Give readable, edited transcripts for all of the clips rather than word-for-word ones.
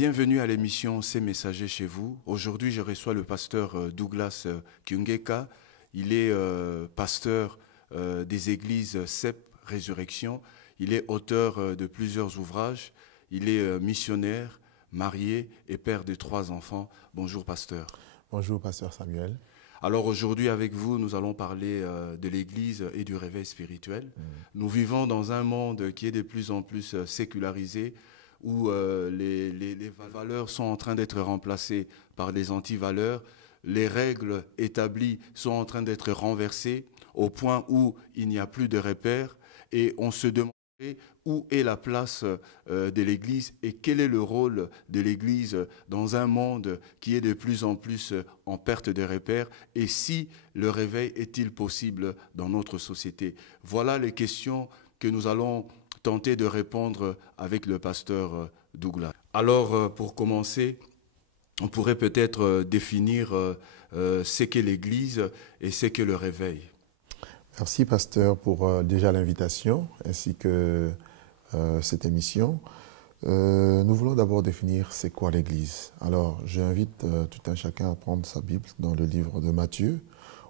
Bienvenue à l'émission Ces messagers chez vous. Aujourd'hui, je reçois le pasteur Douglas Kyungeka. Il est pasteur des églises CEP Résurrection. Il est auteur de plusieurs ouvrages. Il est missionnaire, marié et père de 3 enfants. Bonjour, pasteur. Bonjour, pasteur Samuel. Alors aujourd'hui, avec vous, nous allons parler de l'Église et du réveil spirituel. Nous vivons dans un monde qui est de plus en plus sécularisé, où les valeurs sont en train d'être remplacées par des antivaleurs. Les règles établies sont en train d'être renversées au point où il n'y a plus de repères et on se demande où est la place de l'Église et quel est le rôle de l'Église dans un monde qui est de plus en plus en perte de repères et si le réveil est-il possible dans notre société. Voilà les questions que nous allons tenter de répondre avec le pasteur Douglas. Alors, pour commencer, on pourrait peut-être définir ce qu'est l'Église et ce qu'est le réveil. Merci, pasteur, pour déjà l'invitation ainsi que cette émission. Nous voulons d'abord définir c'est quoi l'Église. Alors, j'invite tout un chacun à prendre sa Bible dans le livre de Matthieu,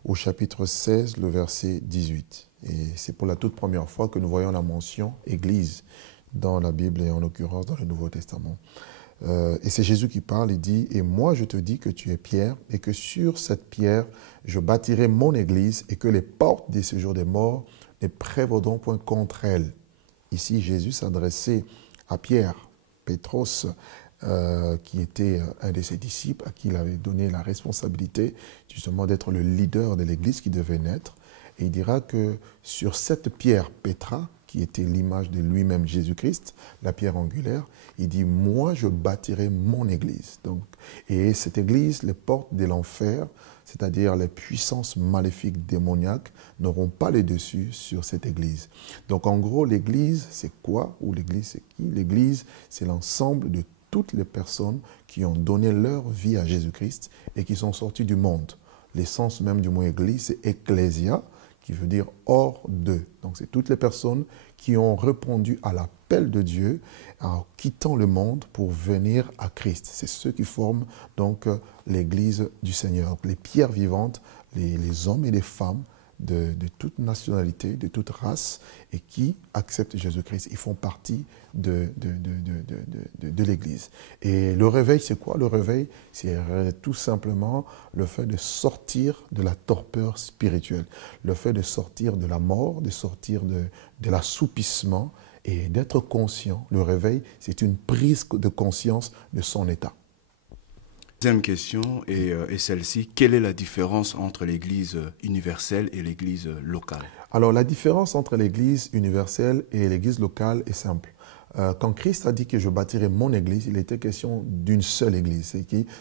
au chapitre 16, le verset 18. Et c'est pour la toute première fois que nous voyons la mention Église dans la Bible et en l'occurrence dans le Nouveau Testament. Et c'est Jésus qui parle, il dit « Et moi je te dis que tu es Pierre et que sur cette pierre je bâtirai mon Église et que les portes des séjours des morts ne prévaudront point contre elle. » Ici Jésus s'adressait à Pierre, Pétros, qui était un de ses disciples, à qui il avait donné la responsabilité justement d'être le leader de l'Église qui devait naître. Et il dira que sur cette pierre Pétra, qui était l'image de lui-même Jésus-Christ, la pierre angulaire, il dit « Moi, je bâtirai mon Église. » Donc, et cette Église, les portes de l'enfer, c'est-à-dire les puissances maléfiques démoniaques, n'auront pas les dessus sur cette Église. Donc en gros, l'Église, c'est quoi? Ou l'Église, c'est qui? L'Église, c'est l'ensemble de toutes les personnes qui ont donné leur vie à Jésus-Christ et qui sont sorties du monde. L'essence même du mot Église, c'est ecclésia, qui veut dire hors d'eux. Donc c'est toutes les personnes qui ont répondu à l'appel de Dieu en quittant le monde pour venir à Christ. C'est ceux qui forment donc l'Église du Seigneur. Les pierres vivantes, les hommes et les femmes de toute nationalité, de toute race et qui acceptent Jésus-Christ. Ils font partie de l'Église. Et le réveil, c'est quoi? Le réveil, c'est tout simplement le fait de sortir de la torpeur spirituelle, le fait de sortir de la mort, de sortir de l'assoupissement et d'être conscient. Le réveil, c'est une prise de conscience de son état. Deuxième question est celle-ci. Quelle est la différence entre l'Église universelle et l'Église locale? Alors, la différence entre l'Église universelle et l'Église locale est simple. Quand Christ a dit que je bâtirai mon Église, il était question d'une seule Église,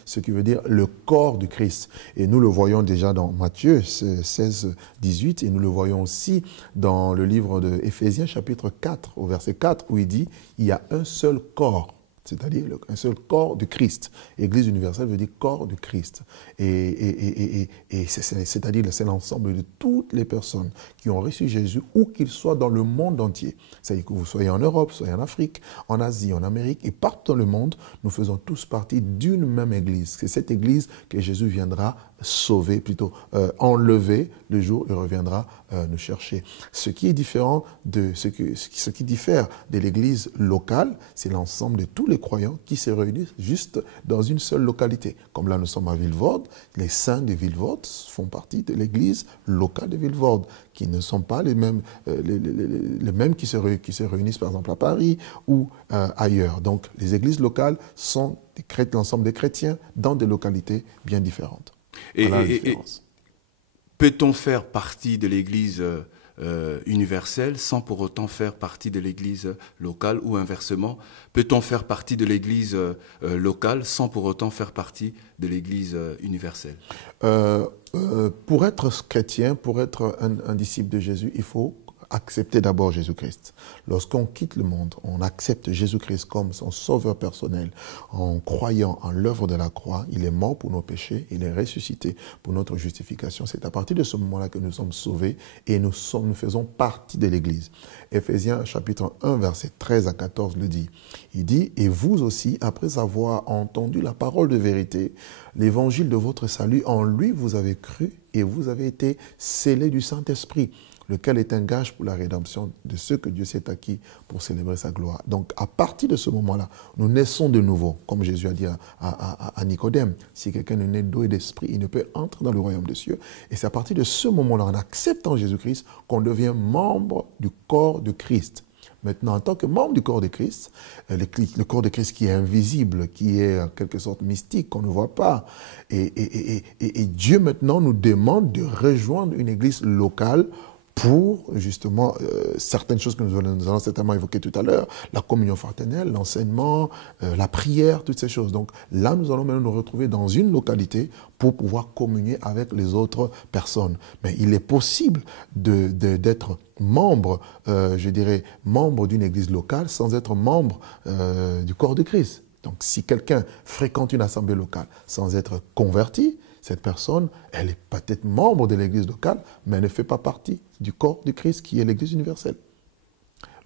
ce qui veut dire le corps de Christ. Et nous le voyons déjà dans Matthieu 16, 18, et nous le voyons aussi dans le livre de Éphésiens chapitre 4, au verset 4, où il dit « Il y a un seul corps ». C'est-à-dire un seul corps de Christ. Église universelle veut dire corps de Christ. Et c'est-à-dire c'est l'ensemble de toutes les personnes qui ont reçu Jésus, où qu'ils soient dans le monde entier. C'est-à-dire que vous soyez en Europe, soyez en Afrique, en Asie, en Amérique, et partout dans le monde, nous faisons tous partie d'une même Église. C'est cette Église que Jésus viendra sauver, plutôt enlever le jour où il reviendra nous chercher. Ce qui est différent de ce qui diffère de l'Église locale, c'est l'ensemble de tous les croyants qui se réunissent juste dans une seule localité. Comme là, nous sommes à Vilvoorde, les saints de Vilvoorde font partie de l'église locale de Vilvoorde, qui ne sont pas les mêmes, les mêmes qui se réunissent par exemple à Paris ou ailleurs. Donc, les églises locales sont l'ensemble des chrétiens dans des localités bien différentes. Et peut-on faire partie de l'église universelle sans pour autant faire partie de l'église locale ou inversement? Peut-on faire partie de l'église locale sans pour autant faire partie de l'église universelle? Pour être chrétien, pour être un disciple de Jésus, il faut accepter d'abord Jésus-Christ. Lorsqu'on quitte le monde, on accepte Jésus-Christ comme son sauveur personnel en croyant en l'œuvre de la croix. Il est mort pour nos péchés, il est ressuscité pour notre justification. C'est à partir de ce moment-là que nous sommes sauvés et nous faisons partie de l'Église. Éphésiens chapitre 1, verset 13 à 14 le dit. Il dit, « Et vous aussi, après avoir entendu la parole de vérité, l'évangile de votre salut, en lui vous avez cru et vous avez été scellés du Saint-Esprit, lequel est un gage pour la rédemption de ceux que Dieu s'est acquis pour célébrer sa gloire. » Donc, à partir de ce moment-là, nous naissons de nouveau, comme Jésus a dit à Nicodème. Si quelqu'un est né d'eau et d'esprit, il ne peut entrer dans le royaume des cieux. Et c'est à partir de ce moment-là, en acceptant Jésus-Christ, qu'on devient membre du corps de Christ. Maintenant, en tant que membre du corps de Christ, le corps de Christ qui est invisible, qui est en quelque sorte mystique, qu'on ne voit pas, et Dieu maintenant nous demande de rejoindre une église locale pour justement certaines choses que nous allons certainement évoquer tout à l'heure, la communion fraternelle, l'enseignement, la prière, toutes ces choses. Donc là, nous allons maintenant nous retrouver dans une localité pour pouvoir communier avec les autres personnes. Mais il est possible d'être membre, je dirais, membre d'une église locale sans être membre du corps de Christ. Donc si quelqu'un fréquente une assemblée locale sans être converti, cette personne, elle est peut-être membre de l'église locale, mais elle ne fait pas partie du corps de Christ qui est l'église universelle.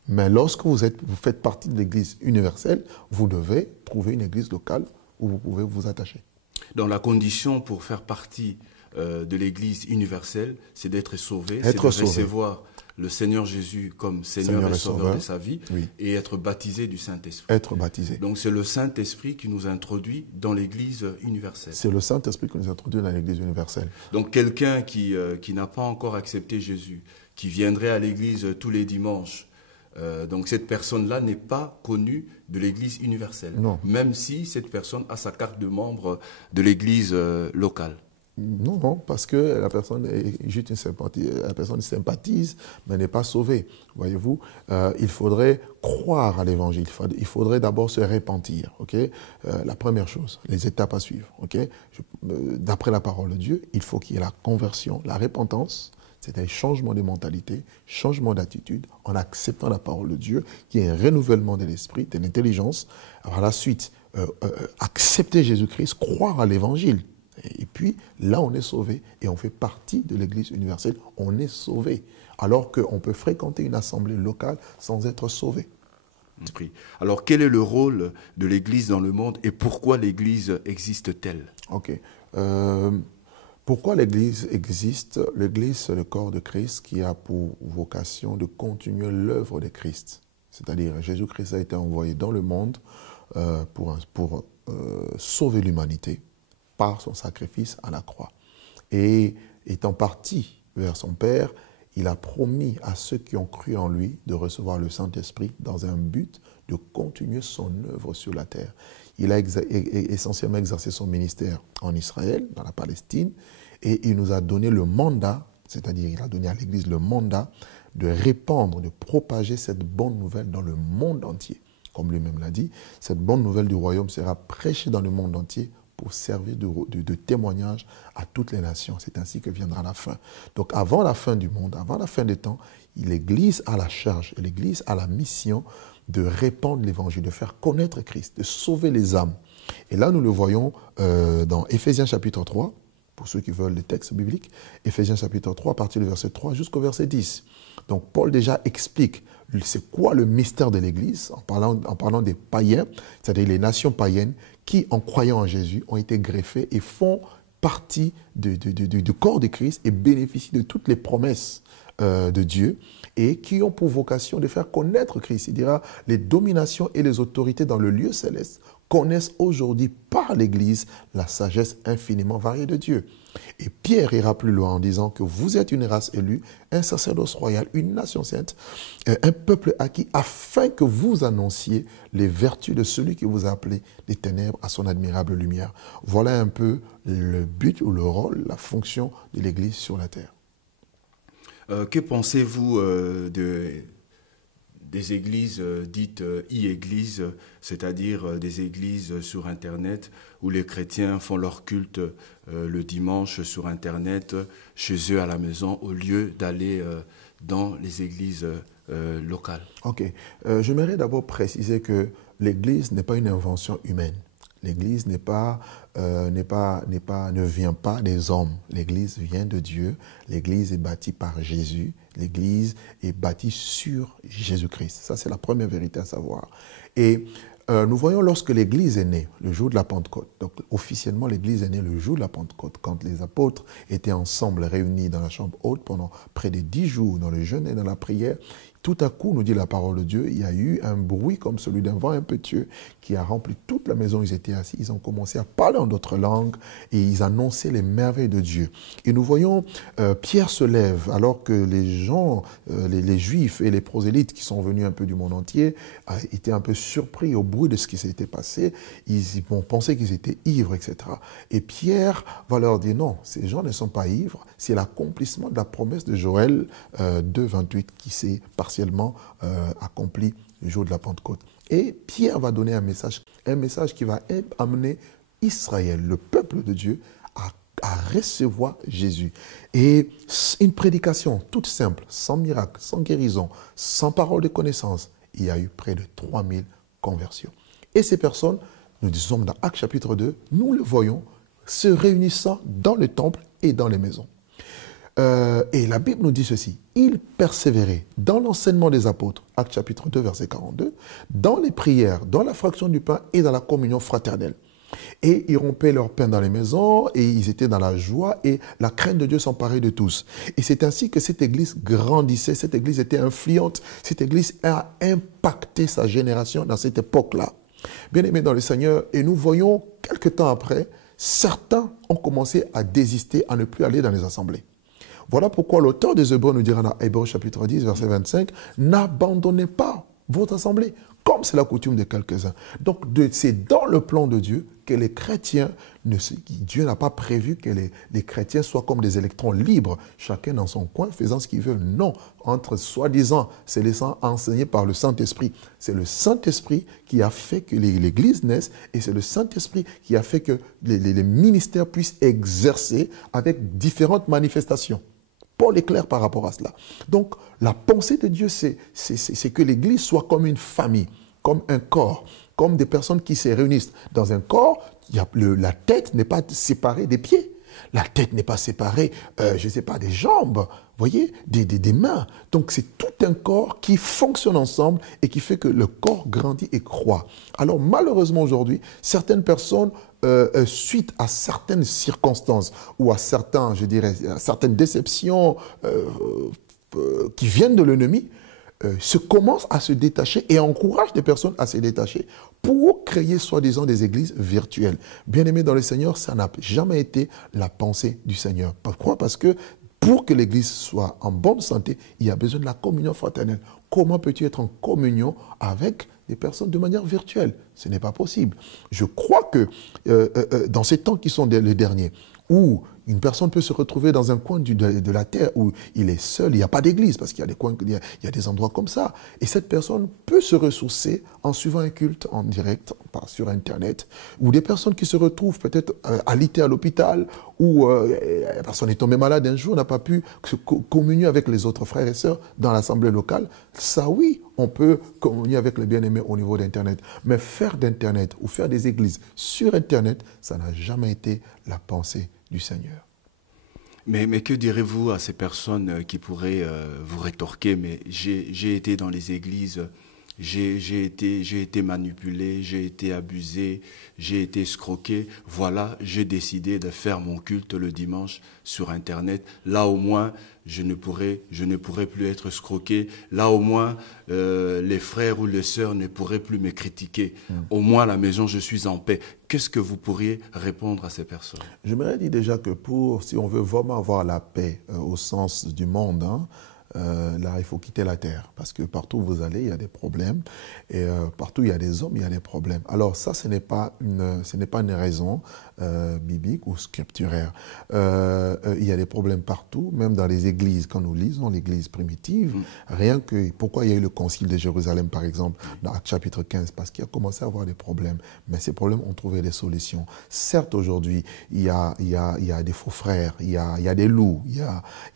Mais lorsque vous faites partie de l'église universelle, vous devez trouver une église locale où vous pouvez vous attacher. Donc la condition pour faire partie de l'église universelle, c'est d'être sauvé, c'est de recevoir le Seigneur Jésus comme Seigneur et Sauveur de sa vie, oui, et être baptisé du Saint-Esprit. Être baptisé. Donc c'est le Saint-Esprit qui nous introduit dans l'Église universelle. C'est le Saint-Esprit qui nous introduit dans l'Église universelle. Donc quelqu'un qui n'a pas encore accepté Jésus, qui viendrait à l'Église tous les dimanches, donc cette personne-là n'est pas connue de l'Église universelle. Non. Même si cette personne a sa carte de membre de l'Église locale. Non, parce que la personne est juste la personne sympathise, mais n'est pas sauvée. Voyez-vous, il faudrait croire à l'Évangile. Il faudrait d'abord se repentir. Okay? La première chose, les étapes à suivre. Okay? D'après la parole de Dieu, il faut qu'il y ait la conversion, la repentance, c'est-à-dire changement de mentalité, changement d'attitude, en acceptant la parole de Dieu, qui est un renouvellement de l'esprit, de l'intelligence. Alors, à la suite, accepter Jésus-Christ, croire à l'Évangile. Et puis, là, on est sauvé et on fait partie de l'Église universelle. On est sauvé, alors qu'on peut fréquenter une assemblée locale sans être sauvé. Alors, quel est le rôle de l'Église dans le monde et pourquoi l'Église existe-t-elle? Ok. Pourquoi l'Église existe? L'Église, c'est le corps de Christ qui a pour vocation de continuer l'œuvre de Christ. C'est-à-dire, Jésus-Christ a été envoyé dans le monde pour sauver l'humanité par son sacrifice à la croix. Et étant parti vers son Père, il a promis à ceux qui ont cru en lui de recevoir le Saint-Esprit dans un but de continuer son œuvre sur la terre. Il a essentiellement exercé son ministère en Israël, dans la Palestine, et il nous a donné le mandat, c'est-à-dire il a donné à l'Église le mandat de répandre, de propager cette bonne nouvelle dans le monde entier. Comme lui-même l'a dit, cette bonne nouvelle du royaume sera prêchée dans le monde entier pour servir de témoignage à toutes les nations. C'est ainsi que viendra la fin. Donc avant la fin du monde, avant la fin des temps, l'Église a la charge, l'Église a la mission de répandre l'Évangile, de faire connaître Christ, de sauver les âmes. Et là, nous le voyons dans Éphésiens chapitre 3, pour ceux qui veulent les textes bibliques, Éphésiens chapitre 3, à partir du verset 3 jusqu'au verset 10. Donc Paul déjà explique c'est quoi le mystère de l'Église, en parlant des païens, c'est-à-dire les nations païennes, qui, en croyant en Jésus, ont été greffés et font partie du corps de Christ et bénéficient de toutes les promesses de Dieu et qui ont pour vocation de faire connaître Christ. Il dira, les dominations et les autorités dans le lieu céleste connaissent aujourd'hui par l'Église la sagesse infiniment variée de Dieu. Et Pierre ira plus loin en disant que vous êtes une race élue, un sacerdoce royal, une nation sainte, un peuple acquis, afin que vous annonciez les vertus de celui qui vous a appelé des ténèbres à son admirable lumière. Voilà un peu le but ou le rôle, la fonction de l'Église sur la terre. Que pensez-vous des églises dites e-églises, c'est-à-dire des églises sur Internet où les chrétiens font leur culte le dimanche sur Internet, chez eux à la maison, au lieu d'aller dans les églises locales. Ok. J'aimerais d'abord préciser que l'Église n'est pas une invention humaine. L'Église ne vient pas des hommes. L'Église vient de Dieu. L'Église est bâtie par Jésus. L'Église est bâtie sur Jésus-Christ. Ça, c'est la première vérité à savoir. Et nous voyons lorsque l'Église est née, le jour de la Pentecôte. Donc, officiellement, l'Église est née le jour de la Pentecôte, quand les apôtres étaient ensemble réunis dans la chambre haute pendant près de 10 jours, dans le jeûne et dans la prière. Tout à coup, nous dit la parole de Dieu, il y a eu un bruit comme celui d'un vent impétueux qui a rempli toute la maison où ils étaient assis. Ils ont commencé à parler en d'autres langues et ils annonçaient les merveilles de Dieu. Et nous voyons Pierre se lève alors que les gens, les Juifs et les prosélytes qui sont venus un peu du monde entier étaient un peu surpris au bruit de ce qui s'était passé. Ils vont penser qu'ils étaient ivres, etc. Et Pierre va leur dire non, ces gens ne sont pas ivres. C'est l'accomplissement de la promesse de Joël 2, 28 qui s'est partiellement accompli le jour de la Pentecôte. Et Pierre va donner un message qui va amener Israël, le peuple de Dieu, à recevoir Jésus. Et une prédication toute simple, sans miracle, sans guérison, sans parole de connaissance, il y a eu près de 3000 conversions. Et ces personnes, nous disons dans Actes chapitre 2, nous le voyons se réunissant dans le temple et dans les maisons. Et la Bible nous dit ceci, ils persévéraient dans l'enseignement des apôtres, Actes chapitre 2, verset 42, dans les prières, dans la fraction du pain et dans la communion fraternelle. Et ils rompaient leur pain dans les maisons et ils étaient dans la joie et la crainte de Dieu s'emparait de tous. Et c'est ainsi que cette église grandissait, cette église était influente, cette église a impacté sa génération dans cette époque-là. Bien-aimés dans le Seigneur, et nous voyons quelque temps après, certains ont commencé à désister, à ne plus aller dans les assemblées. Voilà pourquoi l'auteur des Hébreux nous dira dans Hébreux chapitre 10, verset 25, « N'abandonnez pas votre assemblée, comme c'est la coutume de quelques-uns. » Donc, c'est dans le plan de Dieu que les chrétiens, Dieu n'a pas prévu que les chrétiens soient comme des électrons libres, chacun dans son coin, faisant ce qu'il veut. Non, entre soi-disant, se laissant enseigner par le Saint-Esprit. C'est le Saint-Esprit qui a fait que l'Église naisse et c'est le Saint-Esprit qui a fait que les ministères puissent exercer avec différentes manifestations. Paul est clair par rapport à cela. Donc, la pensée de Dieu, c'est que l'Église soit comme une famille, comme un corps, comme des personnes qui se réunissent. Dans un corps, la tête n'est pas séparée des pieds. La tête n'est pas séparée, je ne sais pas, des jambes, voyez, des mains. Donc, c'est tout un corps qui fonctionne ensemble et qui fait que le corps grandit et croît. Alors, malheureusement, aujourd'hui, certaines personnes, suite à certaines circonstances ou à certaines déceptions qui viennent de l'ennemi, se commencent à se détacher et encouragent des personnes à se détacher pour créer soi-disant des églises virtuelles. Bien-aimés dans le Seigneur, ça n'a jamais été la pensée du Seigneur. Pourquoi? Parce que pour que l'église soit en bonne santé, il y a besoin de la communion fraternelle. Comment peux-tu être en communion avec des personnes de manière virtuelle? Ce n'est pas possible. Je crois que dans ces temps qui sont les derniers, où une personne peut se retrouver dans un coin de la terre où il est seul, il n'y a pas d'église, parce qu'il y a des coins, il y a des endroits comme ça. Et cette personne peut se ressourcer en suivant un culte en direct, sur Internet, ou des personnes qui se retrouvent peut-être alitées à l'hôpital, ou la personne est tombée malade un jour, n'a pas pu se communier avec les autres frères et sœurs dans l'assemblée locale. Ça, oui, on peut communier avec les bien-aimés au niveau d'Internet. Mais faire d'Internet ou faire des églises sur Internet, ça n'a jamais été la pensée du Seigneur. Mais que direz-vous à ces personnes qui pourraient vous rétorquer, mais j'ai été dans les églises, j'ai été manipulé, j'ai été abusé, j'ai été escroqué. Voilà, j'ai décidé de faire mon culte le dimanche sur Internet. Là, au moins, je ne pourrai plus être escroqué. Là, au moins, les frères ou les sœurs ne pourraient plus me critiquer. Au moins, à la maison, je suis en paix. Qu'est-ce que vous pourriez répondre à ces personnes? Je me dit déjà que si on veut vraiment avoir la paix au sens du monde, là, il faut quitter la terre. Parce que partout où vous allez, il y a des problèmes. Et partout où il y a des hommes, il y a des problèmes. Alors ça, ce n'est pas une raison biblique ou scripturaire. Il y a des problèmes partout, même dans les églises. Quand nous lisons l'église primitive, rien que... Pourquoi il y a eu le concile de Jérusalem, par exemple, dans Actes chapitre 15? Parce qu'il a commencé à avoir des problèmes. Mais ces problèmes ont trouvé des solutions. Certes, aujourd'hui, il y a des faux frères, il y a des loups, il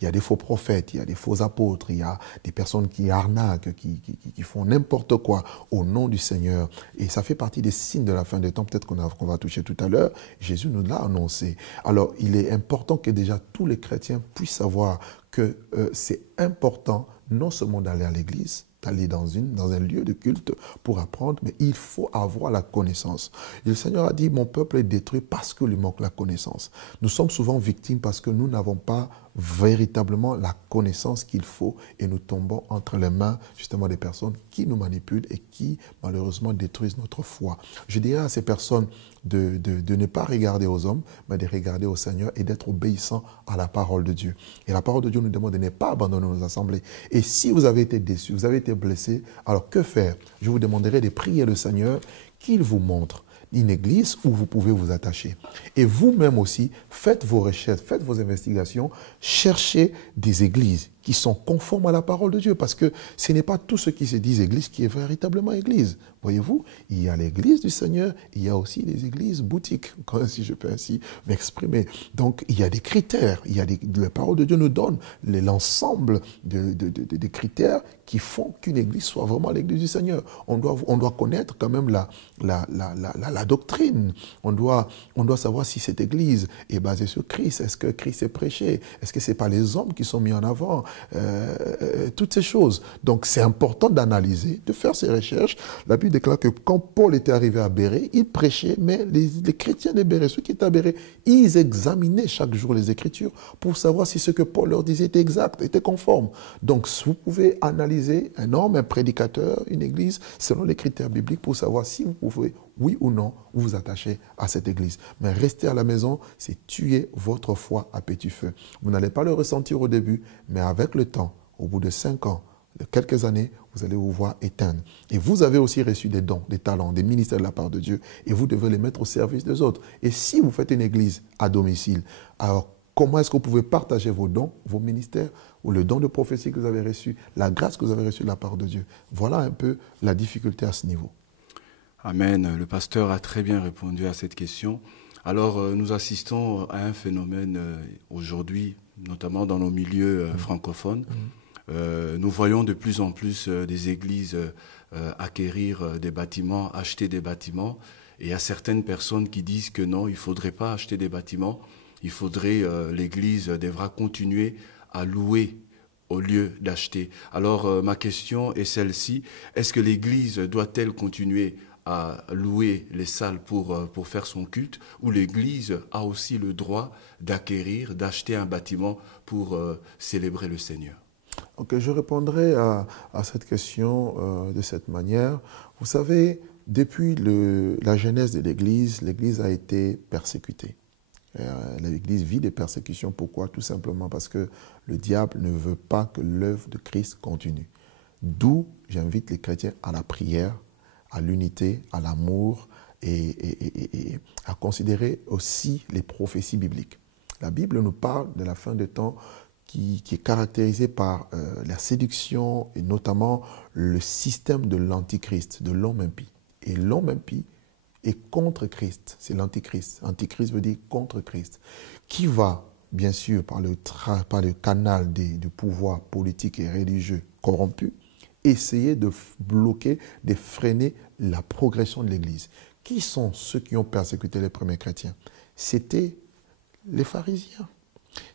y a des faux prophètes, il y a des faux apôtres. autres, il y a des personnes qui arnaquent, qui font n'importe quoi au nom du Seigneur. Et ça fait partie des signes de la fin des temps, peut-être qu'on va toucher tout à l'heure. Jésus nous l'a annoncé. Alors, il est important que déjà tous les chrétiens puissent savoir que c'est important non seulement d'aller à l'église, d'aller dans un lieu de culte pour apprendre, mais il faut avoir la connaissance. Et le Seigneur a dit, mon peuple est détruit parce que lui manque la connaissance. Nous sommes souvent victimes parce que nous n'avons pas véritablement la connaissance qu'il faut et nous tombons entre les mains justement des personnes qui nous manipulent et qui malheureusement détruisent notre foi. Je dirais à ces personnes de ne pas regarder aux hommes, mais de regarder au Seigneur et d'être obéissant à la parole de Dieu. Et la parole de Dieu nous demande de ne pas abandonner nos assemblées. Et si vous avez été déçus, vous avez été blessés, alors que faire? Je vous demanderai de prier le Seigneur qu'il vous montre une église où vous pouvez vous attacher. Et vous-même aussi, faites vos recherches, faites vos investigations, cherchez des églises qui sont conformes à la parole de Dieu, parce que ce n'est pas tout ce qui se dit église qui est véritablement église. Voyez-vous, il y a l'église du Seigneur, il y a aussi les églises boutiques, si je peux ainsi m'exprimer. Donc, il y a des critères, la parole de Dieu nous donne l'ensemble des critères qui font qu'une église soit vraiment l'église du Seigneur. On doit connaître quand même la doctrine. On doit savoir si cette église est basée sur Christ. Est-ce que Christ est prêché? Est-ce que ce n'est pas les hommes qui sont mis en avant? Toutes ces choses. Donc, c'est important d'analyser, de faire ces recherches. La Bible déclare que quand Paul était arrivé à Bérée, il prêchait, mais les chrétiens de Bérée, ceux qui étaient à Bérée, ils examinaient chaque jour les Écritures pour savoir si ce que Paul leur disait était exact, était conforme. Donc, vous pouvez analyser un homme, un prédicateur, une église, selon les critères bibliques pour savoir si vous pouvez, oui ou non, vous attacher à cette église. Mais rester à la maison, c'est tuer votre foi à petit feu. Vous n'allez pas le ressentir au début, mais avec le temps, au bout de 5 ans, de quelques années, vous allez vous voir éteindre. Et vous avez aussi reçu des dons, des talents, des ministères de la part de Dieu, et vous devez les mettre au service des autres. Et si vous faites une église à domicile, alors comment est-ce que vous pouvez partager vos dons, vos ministères, ou le don de prophétie que vous avez reçu, la grâce que vous avez reçue de la part de Dieu? Voilà un peu la difficulté à ce niveau. Amen. Le pasteur a très bien répondu à cette question. Alors, nous assistons à un phénomène aujourd'hui, notamment dans nos milieux francophones. Nous voyons de plus en plus des églises acquérir des bâtiments, acheter des bâtiments. Et il y a certaines personnes qui disent que non, il ne faudrait pas acheter des bâtiments. Il faudrait, l'église devra continuer à louer au lieu d'acheter. Alors, ma question est celle-ci. Est-ce que l'église doit-elle continuer à louer les salles pour faire son culte, ou l'église a aussi le droit d'acquérir, d'acheter un bâtiment pour célébrer le Seigneur? Ok, je répondrai à cette question de cette manière. Vous savez, depuis la genèse de l'Église, l'Église a été persécutée. L'Église vit des persécutions. Pourquoi? Tout simplement parce que le diable ne veut pas que l'œuvre de Christ continue. D'où j'invite les chrétiens à la prière, à l'unité, à l'amour et à considérer aussi les prophéties bibliques. La Bible nous parle de la fin des temps qui est caractérisée par la séduction et notamment le système de l'antichrist, de l'homme impie. Et l'homme impie est contre Christ, c'est l'antichrist. Antichrist veut dire contre Christ, qui va, bien sûr, par le canal du pouvoir politique et religieux corrompu, essayer de bloquer, de freiner la progression de l'Église. Qui sont ceux qui ont persécuté les premiers chrétiens? C'était les pharisiens,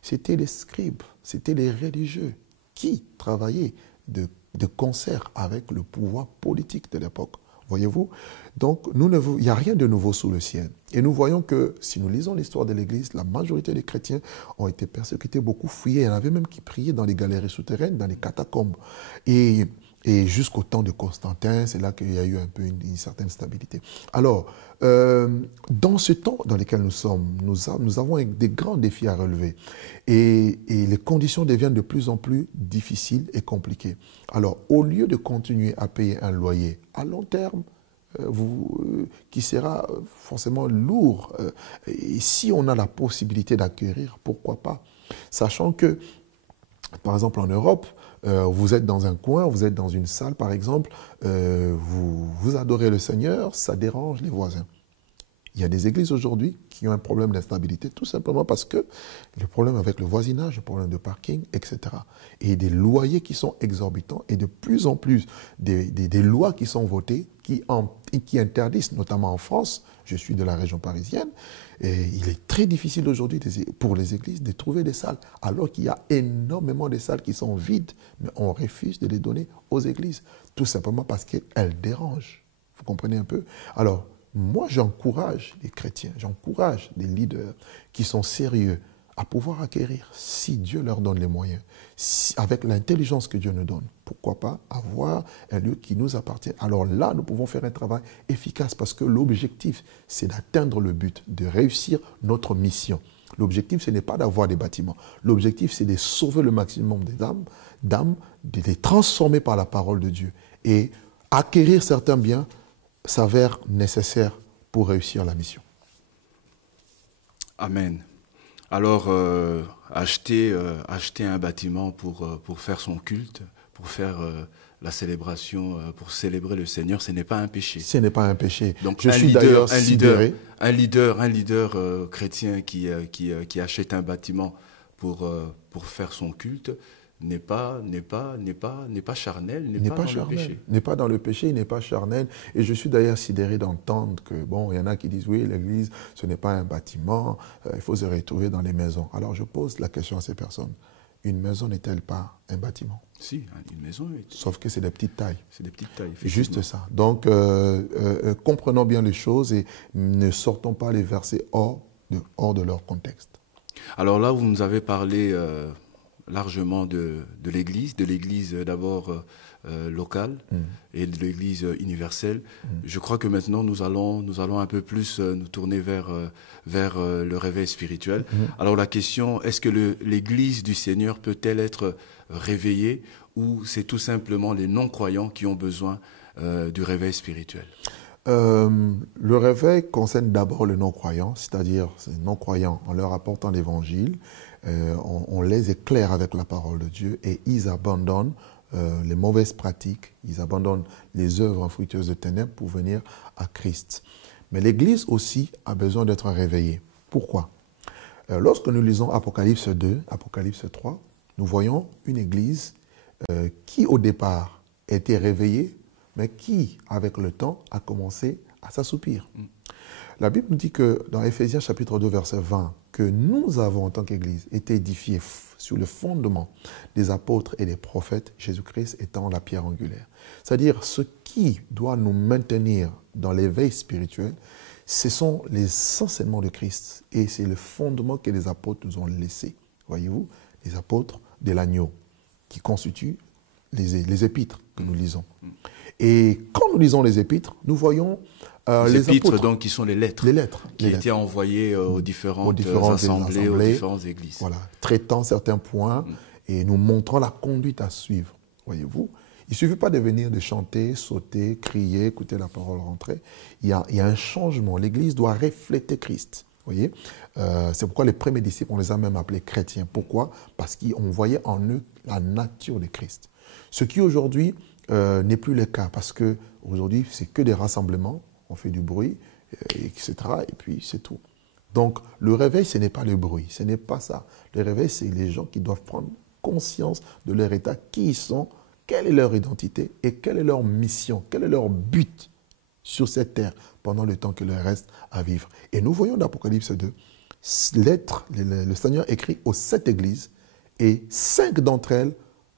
c'était les scribes, c'était les religieux qui travaillaient de concert avec le pouvoir politique de l'époque. Voyez-vous? Donc, il n'y a rien de nouveau sous le ciel. Et nous voyons que, si nous lisons l'histoire de l'Église, la majorité des chrétiens ont été persécutés, beaucoup fuyaient. Il y en avait même qui priaient dans les galeries souterraines, dans les catacombes. Et jusqu'au temps de Constantin, c'est là qu'il y a eu un peu une certaine stabilité. Alors, dans ce temps dans lequel nous sommes, nous avons des grands défis à relever. Et les conditions deviennent de plus en plus difficiles et compliquées. Alors, au lieu de continuer à payer un loyer à long terme, qui sera forcément lourd, et si on a la possibilité d'acquérir, pourquoi pas? Sachant que, par exemple en Europe, vous êtes dans un coin, vous êtes dans une salle par exemple, vous adorez le Seigneur, ça dérange les voisins. Il y a des églises aujourd'hui qui ont un problème d'instabilité, tout simplement parce que le problème avec le voisinage, le problème de parking, etc. Et des loyers qui sont exorbitants et de plus en plus des lois qui sont votées qui interdisent, notamment en France, je suis de la région parisienne, et il est très difficile aujourd'hui pour les églises de trouver des salles, alors qu'il y a énormément de salles qui sont vides, mais on refuse de les donner aux églises, tout simplement parce qu'elles dérangent. Vous comprenez un peu? Alors, moi, j'encourage les chrétiens, j'encourage les leaders qui sont sérieux à pouvoir acquérir, si Dieu leur donne les moyens, avec l'intelligence que Dieu nous donne, pourquoi pas avoir un lieu qui nous appartient. Alors là, nous pouvons faire un travail efficace parce que l'objectif, c'est d'atteindre le but, de réussir notre mission. L'objectif, ce n'est pas d'avoir des bâtiments. L'objectif, c'est de sauver le maximum des d'âmes, de les transformer par la parole de Dieu. Et acquérir certains biens s'avère nécessaire pour réussir la mission. Amen. Alors, acheter un bâtiment pour faire son culte, pour faire la célébration, pour célébrer le Seigneur, ce n'est pas un péché. Ce n'est pas un péché. Donc, je suis d'ailleurs sidéré. Un leader chrétien qui achète un bâtiment pour faire son culte n'est pas charnel, n'est pas dans le péché. N'est pas dans le péché, il n'est pas charnel. Et je suis d'ailleurs sidéré d'entendre que, bon, il y en a qui disent, oui, l'église, ce n'est pas un bâtiment, il faut se retrouver dans les maisons. Alors je pose la question à ces personnes. Une maison n'est-elle pas un bâtiment? Si, une maison. Sauf que c'est des petites tailles. C'est des petites tailles, juste ça. Donc, comprenons bien les choses et ne sortons pas les versets hors de leur contexte. Alors là, vous nous avez parlé largement de l'église d'abord locale et de l'église universelle. Je crois que maintenant nous allons un peu plus nous tourner vers le réveil spirituel. Alors la question, est-ce que l'église du Seigneur peut-elle être réveillée ou c'est tout simplement les non-croyants qui ont besoin du réveil spirituel? Le réveil concerne d'abord les non-croyants, c'est-à-dire les non-croyants en leur apportant l'évangile. On les éclaire avec la parole de Dieu et ils abandonnent les mauvaises pratiques, ils abandonnent les œuvres infructueuses de ténèbres pour venir à Christ. Mais l'Église aussi a besoin d'être réveillée. Pourquoi? Lorsque nous lisons Apocalypse 2, Apocalypse 3, nous voyons une Église qui au départ était réveillée, mais qui, avec le temps, a commencé à s'assoupir. La Bible nous dit que dans Éphésiens chapitre 2, verset 20, que nous avons en tant qu'Église été édifiés sur le fondement des apôtres et des prophètes, Jésus-Christ étant la pierre angulaire. C'est-à-dire ce qui doit nous maintenir dans l'éveil spirituel, ce sont les enseignements de Christ et c'est le fondement que les apôtres nous ont laissé. Voyez-vous, les apôtres de l'agneau qui constituent les épîtres que nous lisons. Et quand nous lisons les épîtres, nous voyons les épîtres, donc, qui sont les lettres qui étaient envoyées aux différentes assemblées, aux différentes églises. Voilà, traitant certains points et nous montrant la conduite à suivre. Voyez-vous, il ne suffit pas de venir de chanter, sauter, crier, écouter la parole rentrer. Il y a un changement. L'Église doit refléter Christ. Voyez, c'est pourquoi les premiers disciples, on les a même appelés chrétiens. Pourquoi? Parce qu'on voyait en eux la nature de Christ. Ce qui aujourd'hui n'est plus le cas, parce qu'aujourd'hui, c'est que des rassemblements, on fait du bruit, etc. Et puis c'est tout. Donc le réveil, ce n'est pas le bruit, ce n'est pas ça. Le réveil, c'est les gens qui doivent prendre conscience de leur état, qui ils sont, quelle est leur identité et quelle est leur mission, quel est leur but sur cette terre pendant le temps qu'il leur reste à vivre. Et nous voyons dans Apocalypse 2, le Seigneur écrit aux 7 églises et 5 d'entre elles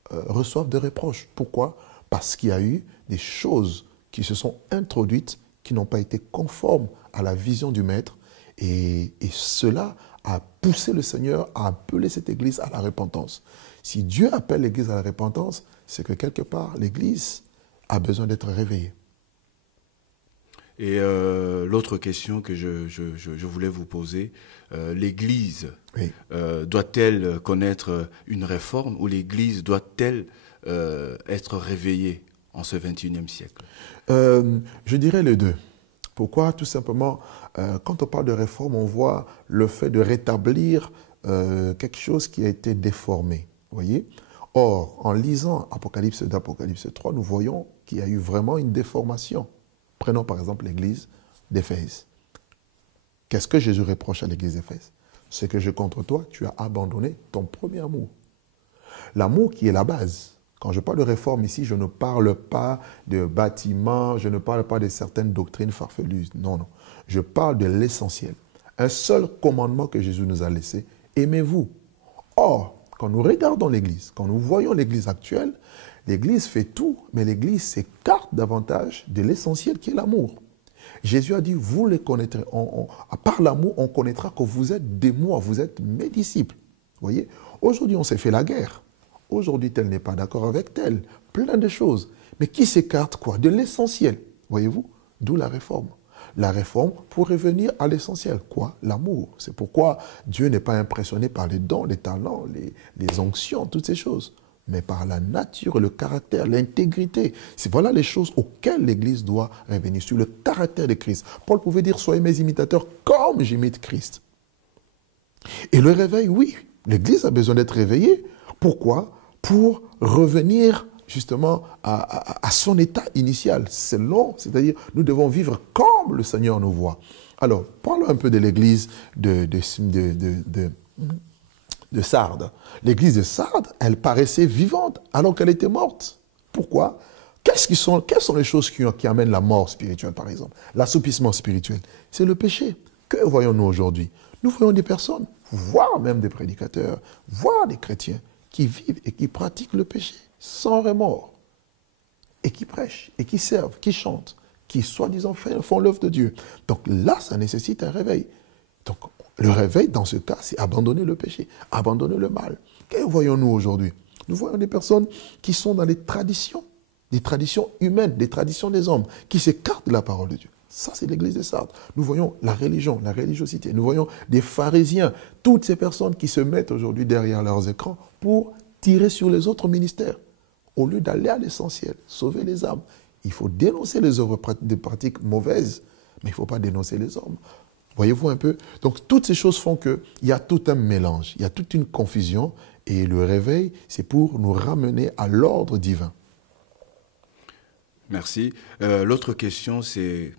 reçoivent des reproches. Pourquoi? Parce qu'il y a eu des choses qui se sont introduites qui n'ont pas été conformes à la vision du Maître. Et cela a poussé le Seigneur à appeler cette Église à la repentance. Si Dieu appelle l'Église à la repentance, c'est que quelque part, l'Église a besoin d'être réveillée. Et l'autre question que je voulais vous poser, l'Église doit-elle connaître une réforme ou l'Église doit-elle être réveillée en ce 21e siècle? Je dirais les deux. Pourquoi? Tout simplement, quand on parle de réforme, on voit le fait de rétablir quelque chose qui a été déformé. Voyez? Or, en lisant Apocalypse 2, Apocalypse 3, nous voyons qu'il y a eu vraiment une déformation. Prenons par exemple l'église d'Éphèse. Qu'est-ce que Jésus reproche à l'église d'Éphèse? Ce que je contre toi, tu as abandonné ton premier amour. L'amour qui est la base. Quand je parle de réforme ici, je ne parle pas de bâtiments, je ne parle pas de certaines doctrines farfelues. Non, non. Je parle de l'essentiel. Un seul commandement que Jésus nous a laissé, aimez-vous. Or, quand nous regardons l'Église, quand nous voyons l'Église actuelle, l'Église fait tout, mais l'Église s'écarte davantage de l'essentiel qui est l'amour. Jésus a dit, vous les connaîtrez. Par l'amour, on connaîtra que vous êtes des moi, vous êtes mes disciples. Vous voyez, aujourd'hui, on s'est fait la guerre. Aujourd'hui, tel n'est pas d'accord avec tel. Plein de choses. Mais qui s'écarte quoi? De l'essentiel. Voyez-vous? D'où la réforme. La réforme pour revenir à l'essentiel. Quoi? L'amour. C'est pourquoi Dieu n'est pas impressionné par les dons, les talents, les onctions, toutes ces choses. Mais par la nature, le caractère, l'intégrité. Voilà les choses auxquelles l'Église doit revenir, sur le caractère de Christ. Paul pouvait dire, soyez mes imitateurs comme j'imite Christ. Et le réveil, oui, l'Église a besoin d'être réveillée. Pourquoi? Pour revenir justement à son état initial. C'est long, c'est-à-dire nous devons vivre comme le Seigneur nous voit. Alors, parlons un peu de l'église de Sardes. L'église de Sardes, elle paraissait vivante alors qu'elle était morte. Pourquoi? Quelles sont les choses qui amènent la mort spirituelle, par exemple? L'assoupissement spirituel, c'est le péché. Que voyons-nous aujourd'hui? Nous voyons des personnes, voire même des prédicateurs, voire des chrétiens, qui vivent et qui pratiquent le péché sans remords, et qui prêchent, et qui servent, qui chantent, qui soi-disant font l'œuvre de Dieu. Donc là, ça nécessite un réveil. Donc le réveil, dans ce cas, c'est abandonner le péché, abandonner le mal. Que voyons-nous aujourd'hui? Nous voyons des personnes qui sont dans des traditions humaines, des traditions des hommes, qui s'écartent de la parole de Dieu. Ça, c'est l'église de Sardes. Nous voyons la religion, la religiosité. Nous voyons des pharisiens, toutes ces personnes qui se mettent aujourd'hui derrière leurs écrans pour tirer sur les autres ministères. Au lieu d'aller à l'essentiel, sauver les âmes, il faut dénoncer les œuvres des pratiques mauvaises, mais il ne faut pas dénoncer les hommes. Voyez-vous un peu? Donc, toutes ces choses font qu'il y a tout un mélange, il y a toute une confusion, et le réveil, c'est pour nous ramener à l'ordre divin. Merci. L'autre question, c'est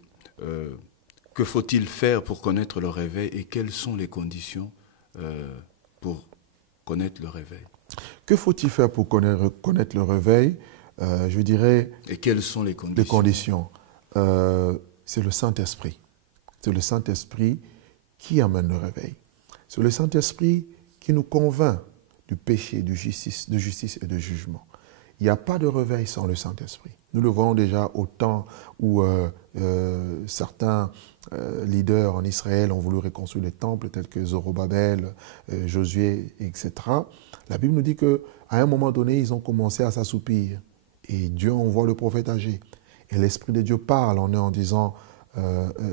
que faut-il faire pour connaître le réveil et quelles sont les conditions pour connaître le réveil? Que faut-il faire pour connaître le réveil? Je dirais... Et quelles sont les conditions? Les conditions. C'est le Saint-Esprit. C'est le Saint-Esprit qui amène le réveil. C'est le Saint-Esprit qui nous convainc du péché, de justice et de jugement. Il n'y a pas de réveil sans le Saint-Esprit. Nous le voyons déjà au temps où certains leaders en Israël ont voulu reconstruire les temples, tels que Zorobabel, Josué, etc. La Bible nous dit qu'à un moment donné, ils ont commencé à s'assoupir. Et Dieu envoie le prophète âgé. Et l'Esprit de Dieu parle en disant,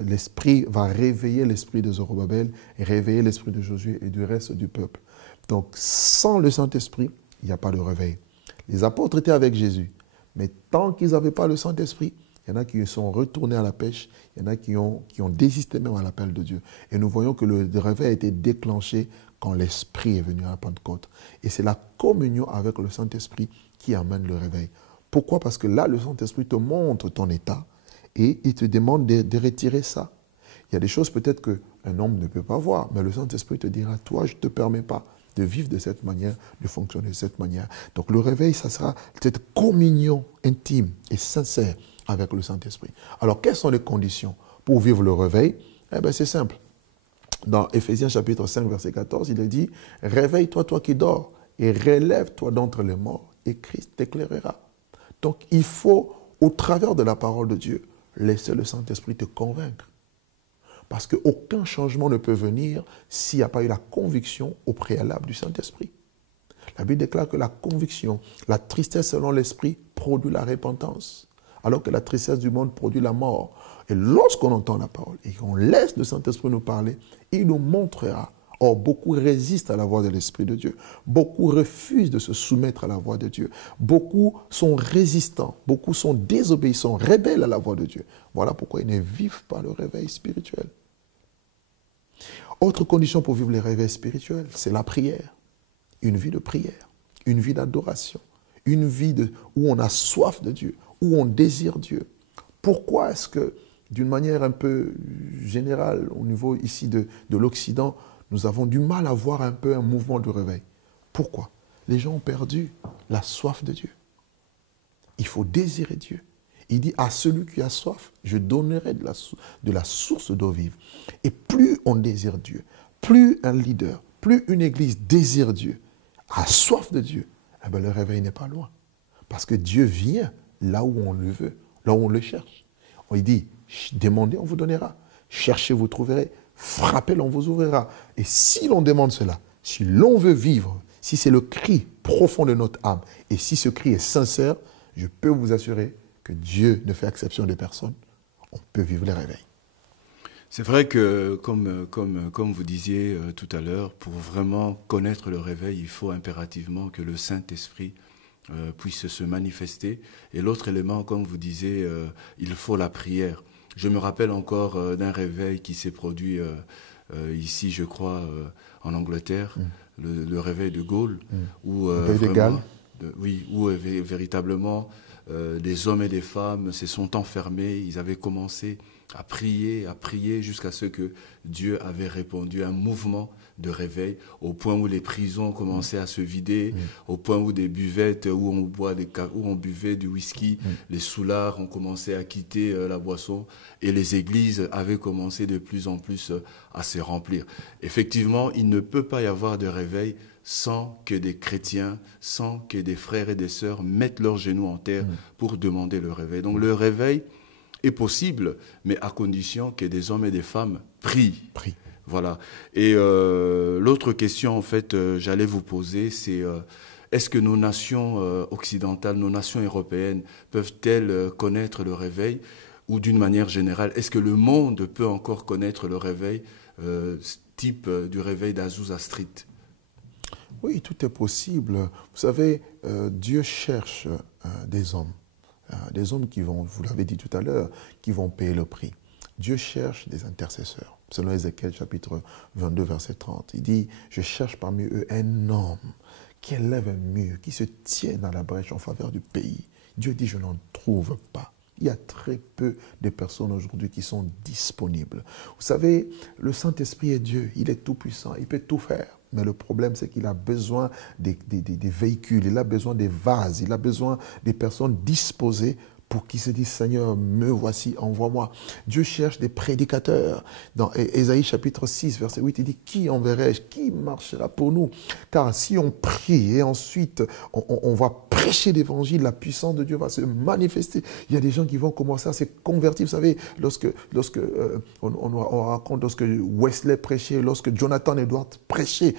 l'Esprit va réveiller l'esprit de Zorobabel et réveiller l'esprit de Josué et du reste du peuple. Donc, sans le Saint-Esprit, il n'y a pas de réveil. Les apôtres étaient avec Jésus, mais tant qu'ils n'avaient pas le Saint-Esprit, il y en a qui sont retournés à la pêche, il y en a qui ont désisté même à l'appel de Dieu. Et nous voyons que le réveil a été déclenché quand l'Esprit est venu à la Pentecôte. Et c'est la communion avec le Saint-Esprit qui amène le réveil. Pourquoi? Parce que là, le Saint-Esprit te montre ton état et il te demande de retirer ça. Il y a des choses peut-être qu'un homme ne peut pas voir, mais le Saint-Esprit te dira, toi, je ne te permets pas de vivre de cette manière, de fonctionner de cette manière. Donc le réveil, ça sera cette communion intime et sincère avec le Saint-Esprit. Alors, quelles sont les conditions pour vivre le réveil? Eh bien, c'est simple. Dans Éphésiens chapitre 5, verset 14, il est dit, « Réveille-toi, toi qui dors, et relève-toi d'entre les morts, et Christ t'éclairera. » Donc, il faut, au travers de la parole de Dieu, laisser le Saint-Esprit te convaincre. Parce qu'aucun changement ne peut venir s'il n'y a pas eu la conviction au préalable du Saint-Esprit. La Bible déclare que la conviction, la tristesse selon l'Esprit produit la repentance, alors que la tristesse du monde produit la mort. Et lorsqu'on entend la parole et qu'on laisse le Saint-Esprit nous parler, il nous montrera. Or, beaucoup résistent à la voix de l'Esprit de Dieu. Beaucoup refusent de se soumettre à la voix de Dieu. Beaucoup sont résistants. Beaucoup sont désobéissants, rebelles à la voix de Dieu. Voilà pourquoi ils ne vivent pas le réveil spirituel. Autre condition pour vivre le réveil spirituel, c'est la prière. Une vie de prière, une vie d'adoration, une vie où on a soif de Dieu, où on désire Dieu. Pourquoi est-ce que d'une manière un peu générale, au niveau ici de l'Occident, nous avons du mal à voir un peu un mouvement de réveil. Pourquoi? Les gens ont perdu la soif de Dieu. Il faut désirer Dieu. Il dit, à celui qui a soif, je donnerai de la source d'eau vive. Et plus on désire Dieu, plus un leader, plus une église désire Dieu, a soif de Dieu, eh bien, le réveil n'est pas loin. Parce que Dieu vient là où on le veut, là où on le cherche. Il dit, demandez, on vous donnera. Cherchez, vous trouverez. Frappez, on vous ouvrira. Et si l'on demande cela, si l'on veut vivre, si c'est le cri profond de notre âme, et si ce cri est sincère, je peux vous assurer que Dieu ne fait exception de personne. On peut vivre les réveils. C'est vrai que, comme vous disiez tout à l'heure, pour vraiment connaître le réveil, il faut impérativement que le Saint-Esprit puisse se manifester. Et l'autre élément, comme vous disiez, il faut la prière. Je me rappelle encore d'un réveil qui s'est produit ici, je crois, en Angleterre, le réveil de Gaulle, où véritablement des hommes et des femmes se sont enfermés, ils avaient commencé à prier jusqu'à ce que Dieu avait répondu à un mouvement de réveil, au point où les prisons commençaient à se vider, au point où des buvettes où on buvait du whisky, les soulards ont commencé à quitter la boisson et les églises avaient commencé de plus en plus à se remplir. Effectivement, il ne peut pas y avoir de réveil sans que des chrétiens, sans que des frères et des sœurs mettent leurs genoux en terre pour demander le réveil. Donc le réveil est possible, mais à condition que des hommes et des femmes prient. Voilà. Et l'autre question, en fait, j'allais vous poser, c'est est-ce que nos nations occidentales, nos nations européennes, peuvent-elles connaître le réveil? Ou d'une manière générale, est-ce que le monde peut encore connaître le réveil, type du réveil d'Azusa Street? Oui, tout est possible. Vous savez, Dieu cherche des hommes qui vont, vous l'avez dit tout à l'heure, qui vont payer le prix. Dieu cherche des intercesseurs. Selon Ézéchiel chapitre 22, verset 30, il dit, je cherche parmi eux un homme qui élève un mur, qui se tienne à la brèche en faveur du pays. Dieu dit, je n'en trouve pas. Il y a très peu de personnes aujourd'hui qui sont disponibles. Vous savez, le Saint-Esprit est Dieu, il est tout puissant, il peut tout faire. Mais le problème, c'est qu'il a besoin des véhicules, il a besoin des vases, il a besoin des personnes disposées pour qu'ils se disent, Seigneur, me voici, envoie-moi. Dieu cherche des prédicateurs. Dans Ésaïe chapitre 6, verset 8, il dit, qui enverrai-je? Qui marchera pour nous? Car si on prie et ensuite on va prêcher l'évangile, la puissance de Dieu va se manifester. Il y a des gens qui vont commencer à se convertir. Vous savez, lorsque on raconte, lorsque Wesley prêchait, lorsque Jonathan Edwards prêchait,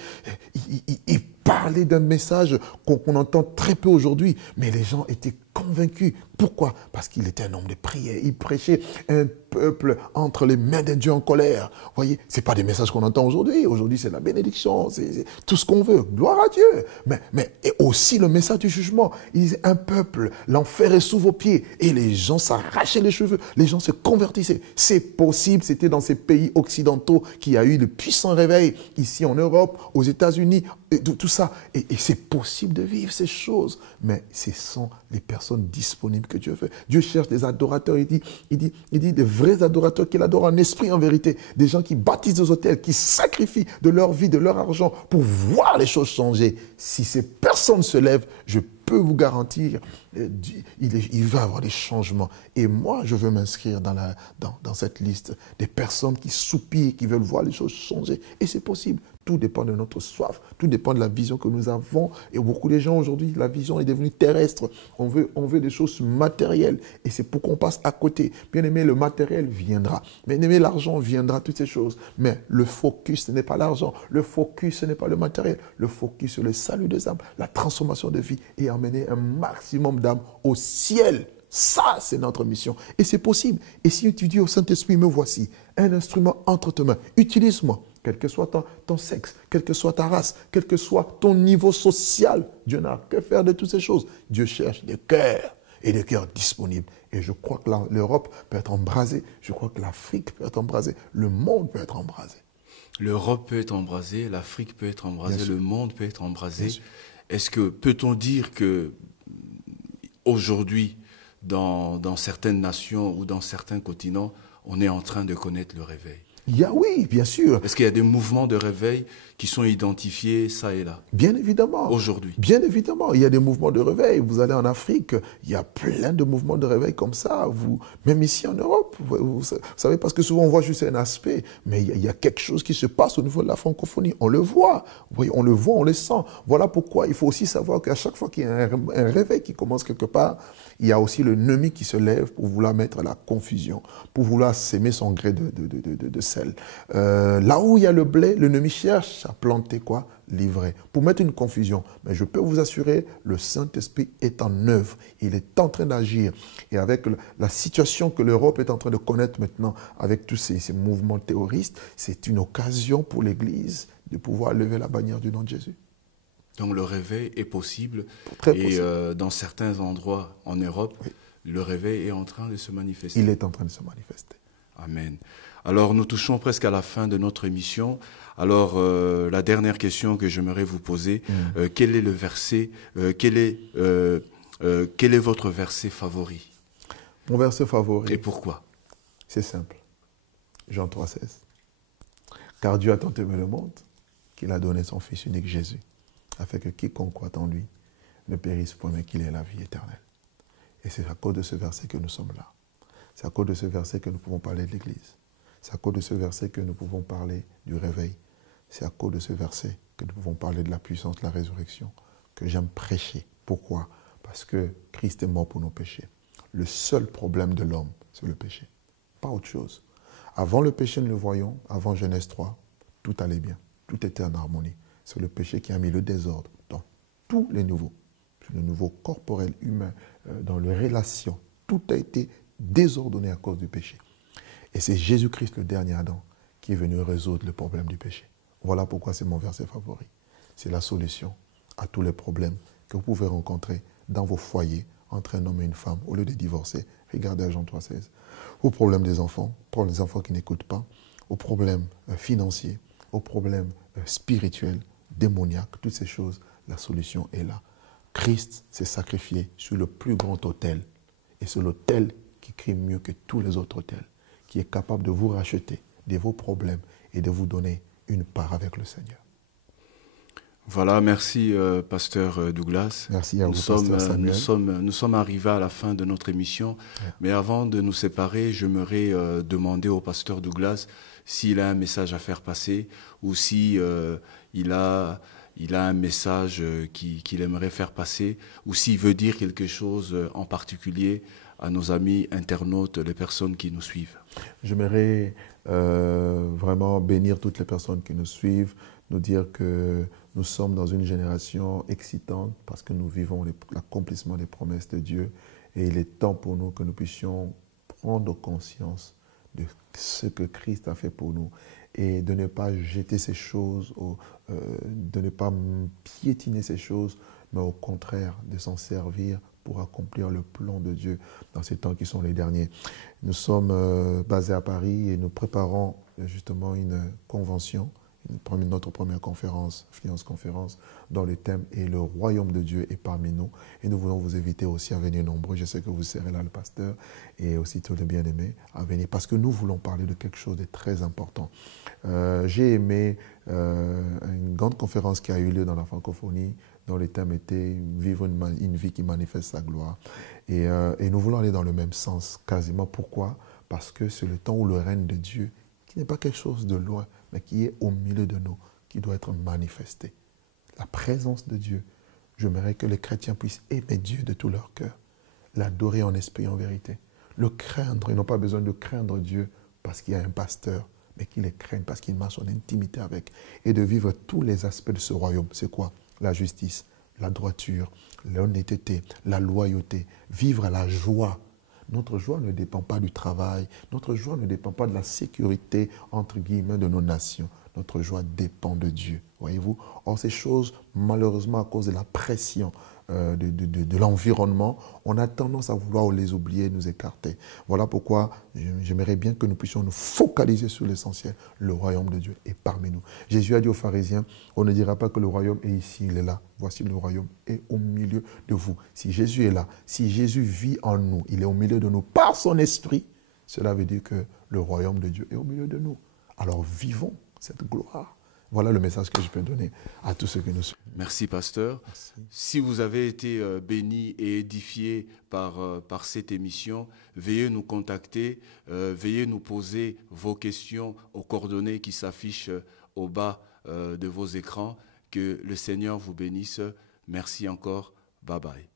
il parlait d'un message qu'on entend très peu aujourd'hui, mais les gens étaient convaincus. Pourquoi? Parce qu'il était un homme de prière. Il prêchait un peuple entre les mains d'un Dieu en colère. Vous voyez, ce n'est pas des messages qu'on entend aujourd'hui. Aujourd'hui, c'est la bénédiction, c'est tout ce qu'on veut. Gloire à Dieu. Mais et aussi le message du jugement. Il disait, un peuple, l'enfer est sous vos pieds. Et les gens s'arrachaient les cheveux. Les gens se convertissaient. C'est possible. C'était dans ces pays occidentaux qu'il y a eu de puissants réveils. Ici en Europe, aux États-Unis, tout ça. Et c'est possible de vivre ces choses. Mais ce sont les personnes disponibles que Dieu veut. Dieu cherche des adorateurs. Il dit des vrais adorateurs qu'il adore en esprit, en vérité. Des gens qui bâtissent des hôtels, qui sacrifient de leur vie, de leur argent pour voir les choses changer. Si ces personnes se lèvent, je peux vous garantir, il va y avoir des changements. Et moi, je veux m'inscrire dans cette liste des personnes qui soupirent, qui veulent voir les choses changer. Et c'est possible. Tout dépend de notre soif, tout dépend de la vision que nous avons. Et beaucoup de gens aujourd'hui, la vision est devenue terrestre. On veut des choses matérielles. Et c'est pour qu'on passe à côté. Bien aimé, le matériel viendra. Bien aimé, l'argent viendra, toutes ces choses. Mais le focus, ce n'est pas l'argent. Le focus, ce n'est pas le matériel. Le focus, c'est le salut des âmes, la transformation de vie et emmener un maximum d'âmes au ciel. Ça, c'est notre mission. Et c'est possible. Et si tu dis au Saint-Esprit, me voici, un instrument entre tes mains, utilise-moi. Quel que soit ton sexe, quelle que soit ta race, quel que soit ton niveau social, Dieu n'a que faire de toutes ces choses. Dieu cherche des cœurs et des cœurs disponibles. Et je crois que l'Europe peut être embrasée. Je crois que l'Afrique peut être embrasée. Le monde peut être embrasé. L'Europe peut être embrasée, l'Afrique peut être embrasée, le monde peut être embrasé. Est-ce que peut-on dire que aujourd'hui, dans certaines nations ou dans certains continents, on est en train de connaître le réveil? Oui, bien sûr. Est-ce qu'il y a des mouvements de réveil qui sont identifiés ça et là, Bien évidemment. aujourd'hui? Bien évidemment, il y a des mouvements de réveil. Vous allez en Afrique, il y a plein de mouvements de réveil comme ça. Même ici en Europe, vous savez, parce que souvent on voit juste un aspect, mais il y a quelque chose qui se passe au niveau de la francophonie. On le voit, vous voyez, on le voit, on le sent. Voilà pourquoi il faut aussi savoir qu'à chaque fois qu'il y a un réveil qui commence quelque part, il y a aussi l'ennemi qui se lève pour vouloir mettre la confusion, pour vouloir s'aimer son gré de sel. Là où il y a le blé, l'ennemi cherche à planter quoi? L'ivraie, pour mettre une confusion. Mais je peux vous assurer, le Saint-Esprit est en œuvre. Il est en train d'agir. Et avec la situation que l'Europe est en train de connaître maintenant, avec tous ces mouvements terroristes, c'est une occasion pour l'Église de pouvoir lever la bannière du nom de Jésus. Donc le réveil est possible. Très et possible. Dans certains endroits en Europe, Oui. le réveil est en train de se manifester. Il est en train de se manifester. Amen. Alors nous touchons presque à la fin de notre émission. Alors la dernière question que j'aimerais vous poser, quel est le verset, quel est votre verset favori? Mon verset favori. Et pourquoi? C'est simple. Jean 3,16. Car Dieu a tant aimé le monde qu'il a donné son Fils unique Jésus, afin que quiconque croit en lui ne périsse point, mais qu'il ait la vie éternelle. Et c'est à cause de ce verset que nous sommes là. C'est à cause de ce verset que nous pouvons parler de l'Église. C'est à cause de ce verset que nous pouvons parler du réveil. C'est à cause de ce verset que nous pouvons parler de la puissance de la résurrection, que j'aime prêcher. Pourquoi? Parce que Christ est mort pour nos péchés. Le seul problème de l'homme, c'est le péché. Pas autre chose. Avant le péché, nous le voyons, avant Genèse 3, tout allait bien. Tout était en harmonie. C'est le péché qui a mis le désordre dans tous les niveaux. Le niveau corporel, humain, dans les relations. Tout a été désordonné à cause du péché. Et c'est Jésus-Christ, le dernier Adam, qui est venu résoudre le problème du péché. Voilà pourquoi c'est mon verset favori. C'est la solution à tous les problèmes que vous pouvez rencontrer dans vos foyers entre un homme et une femme. Au lieu de divorcer, regardez à Jean 3,16. Aux problèmes des enfants qui n'écoutent pas, aux problèmes financiers, aux problèmes spirituels, démoniaques, toutes ces choses, la solution est là. Christ s'est sacrifié sur le plus grand autel. Et c'est l'autel qui crie mieux que tous les autres autels, qui est capable de vous racheter de vos problèmes et de vous donner une part avec le Seigneur. Voilà, merci pasteur Douglas. Merci à vous, pasteur Samuel. Nous sommes arrivés à la fin de notre émission, mais avant de nous séparer, j'aimerais demander au pasteur Douglas s'il a un message à faire passer ou si il a un message qu'il aimerait faire passer ou s'il veut dire quelque chose en particulier à nos amis internautes, les personnes qui nous suivent. J'aimerais vraiment bénir toutes les personnes qui nous suivent, nous dire que nous sommes dans une génération excitante parce que nous vivons l'accomplissement des promesses de Dieu et il est temps pour nous que nous puissions prendre conscience de ce que Christ a fait pour nous et de ne pas jeter ces choses, de ne pas piétiner ces choses, mais au contraire de s'en servir pour accomplir le plan de Dieu dans ces temps qui sont les derniers. Nous sommes basés à Paris et nous préparons justement une convention, notre première conférence, Finance Conférence, dont le thème est le royaume de Dieu est parmi nous. Et nous voulons vous inviter aussi à venir nombreux. Je sais que vous serez là, le pasteur, et aussi tous les bien-aimés à venir, parce que nous voulons parler de quelque chose de très important. J'ai aimé une grande conférence qui a eu lieu dans la francophonie, dont le thème était « Vivre une vie qui manifeste sa gloire ». Et nous voulons aller dans le même sens, quasiment. Pourquoi? Parce que c'est le temps où le règne de Dieu, qui n'est pas quelque chose de loin, mais qui est au milieu de nous, qui doit être manifesté. La présence de Dieu. J'aimerais que les chrétiens puissent aimer Dieu de tout leur cœur, l'adorer en esprit et en vérité, le craindre. Ils n'ont pas besoin de craindre Dieu parce qu'il y a un pasteur, mais qu'ils le craignent parce qu'il marche en intimité avec, et de vivre tous les aspects de ce royaume. C'est quoi? La justice, la droiture, l'honnêteté, la loyauté, vivre à la joie. Notre joie ne dépend pas du travail, notre joie ne dépend pas de la sécurité, entre guillemets, de nos nations. Notre joie dépend de Dieu, voyez-vous. Or, ces choses, malheureusement, à cause de la pression de l'environnement, on a tendance à vouloir les oublier, nous écarter. Voilà pourquoi j'aimerais bien que nous puissions nous focaliser sur l'essentiel. Le royaume de Dieu est parmi nous. Jésus a dit aux pharisiens, on ne dira pas que le royaume est ici, il est là. Voici le royaume est au milieu de vous. Si Jésus est là, si Jésus vit en nous, il est au milieu de nous par son esprit, cela veut dire que le royaume de Dieu est au milieu de nous. Alors vivons cette gloire. Voilà le message que je peux donner à tous ceux qui nous suivent. Merci, pasteur. Merci. Si vous avez été béni et édifié par cette émission, veuillez nous contacter, veuillez nous poser vos questions aux coordonnées qui s'affichent au bas de vos écrans. Que le Seigneur vous bénisse. Merci encore. Bye bye.